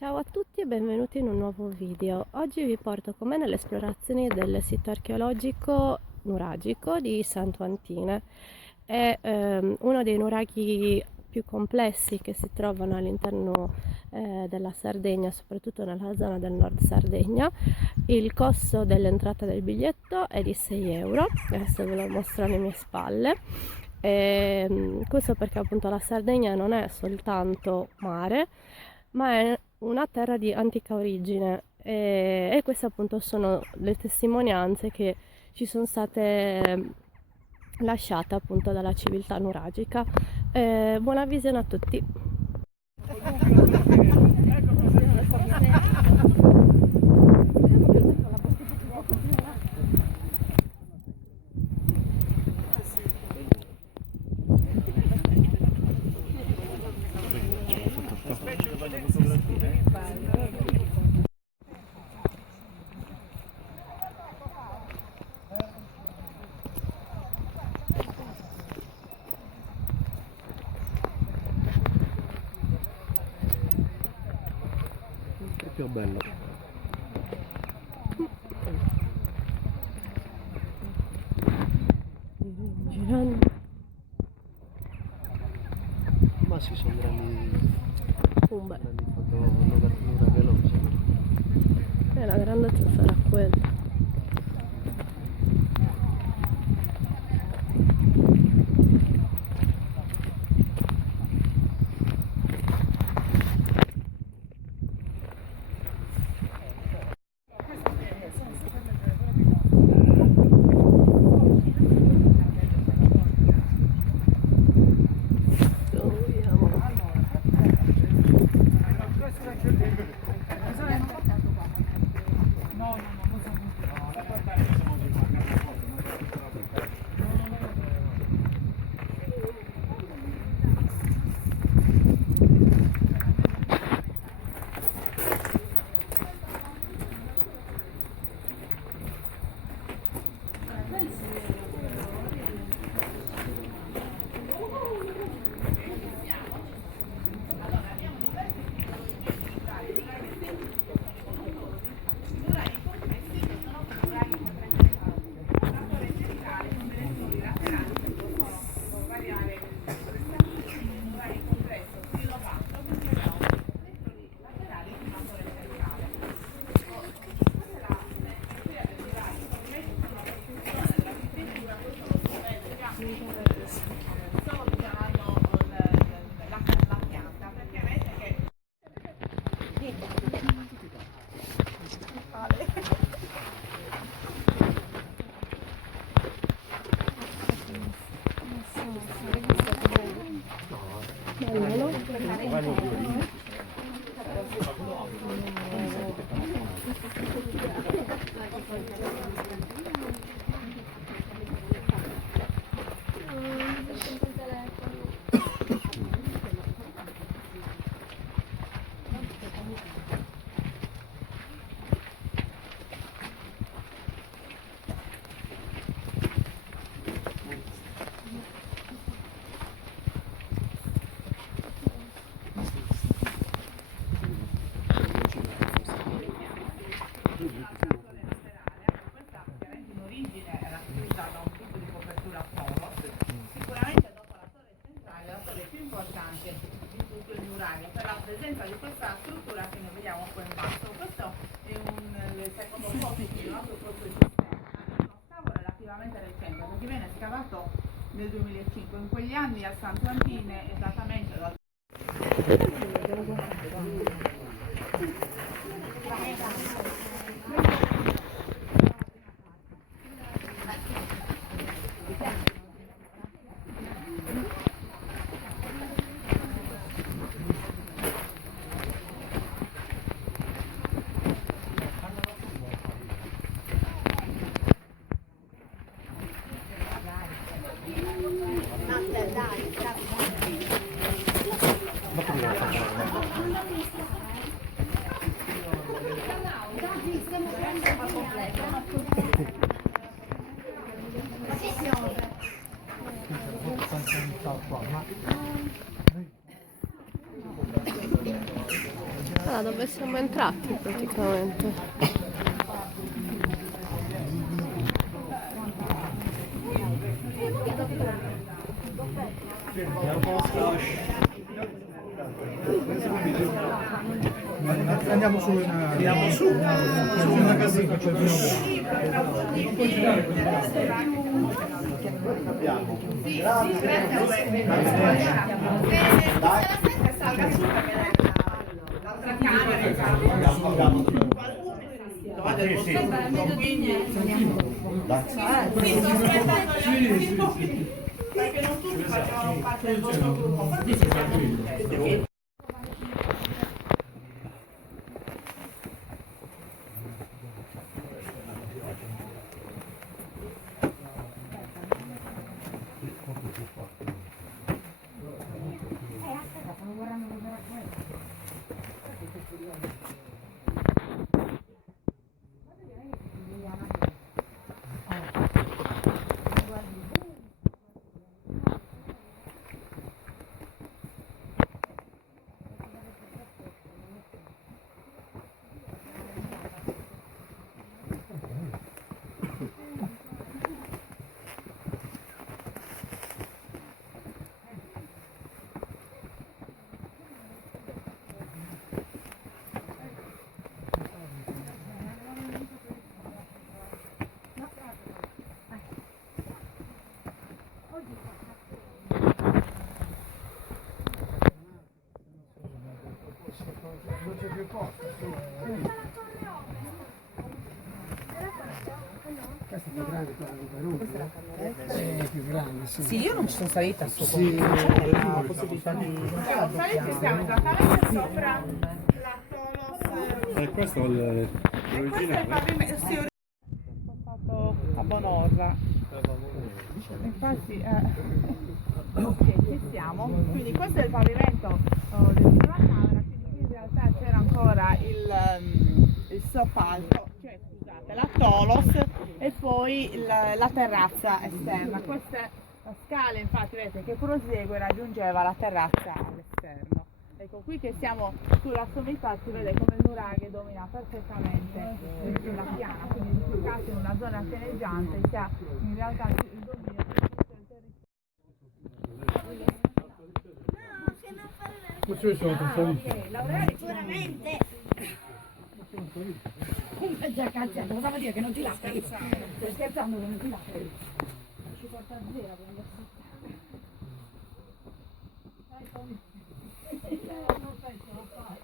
Ciao a tutti e benvenuti in un nuovo video. Oggi vi porto con me nelle esplorazioni del sito archeologico nuragico di Santo Antine. È uno dei nuraghi più complessi che si trovano all'interno della Sardegna, soprattutto nella zona del nord Sardegna. Il costo dell'entrata del biglietto è di 6 euro, adesso ve lo mostro alle mie spalle. Questo perché appunto la Sardegna non è soltanto mare, ma è una terra di antica origine e queste appunto sono le testimonianze che ci sono state lasciate appunto dalla civiltà nuragica. Buona visione a tutti. Proprio bello. Girando. Ma sì, sono grandi Beh, fotonovatura veloce. la grandezza sarà quella. Bello, no? Sicuramente dopo la torre centrale, la torre più importante di tutto il nurario, per la presenza di questa struttura che noi vediamo qua in basso. Questo è il secondo fossile, il nostro fosso esistente, uno scavo relativamente recente, perché viene scavato nel 2005, in quegli anni a Santo Antine, esattamente dal Ma come la faccio? Ah, dove siamo entrati praticamente. Andiamo su andiamo su una casina, cioè perché non tutti facevano parte del vostro gruppo, forse si siamo tutti. non c'è più posto. Questa è più grande quella di Perugia? È più grande, sì. Sì, io non ci sono salita su Sì, la possibilità di... Salite stiamo esattamente sopra la Tolos. Questo è E questo è il pavimento, sì, ho fatto a Bonorra. Infatti, ok, ci siamo. Quindi questo è il pavimento della camera, quindi qui in realtà c'era ancora il soppalco, cioè scusate, la Tolos e poi la terrazza esterna. Questa la scala, infatti, vedete che prosegue e raggiungeva la terrazza all'esterno. Ecco, qui che siamo sulla sommità si vede come il nuraghe domina perfettamente sulla piana, quindi in caso in una zona pianeggiante si ha in realtà il dominio di tutto il territorio. Questo sono saliti. Sicuramente. Comunque già cazzato, cosa vuol dire che non ti lasci? Stai scherzando che non ti lasci? Ci porta a zero quando non penso a fare.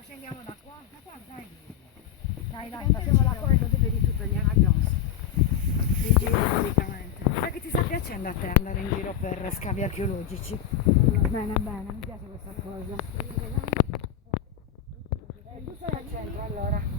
Scendiamo da qua, dai. Dai, passiamo la qua e così vedi tutto Indiana Jones. In giro praticamente. Sai che ti sta piacendo a te andare in giro per scavi archeologici? Bene, mi piace questa cosa. Tu sei al centro allora.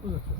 Cosa c'è?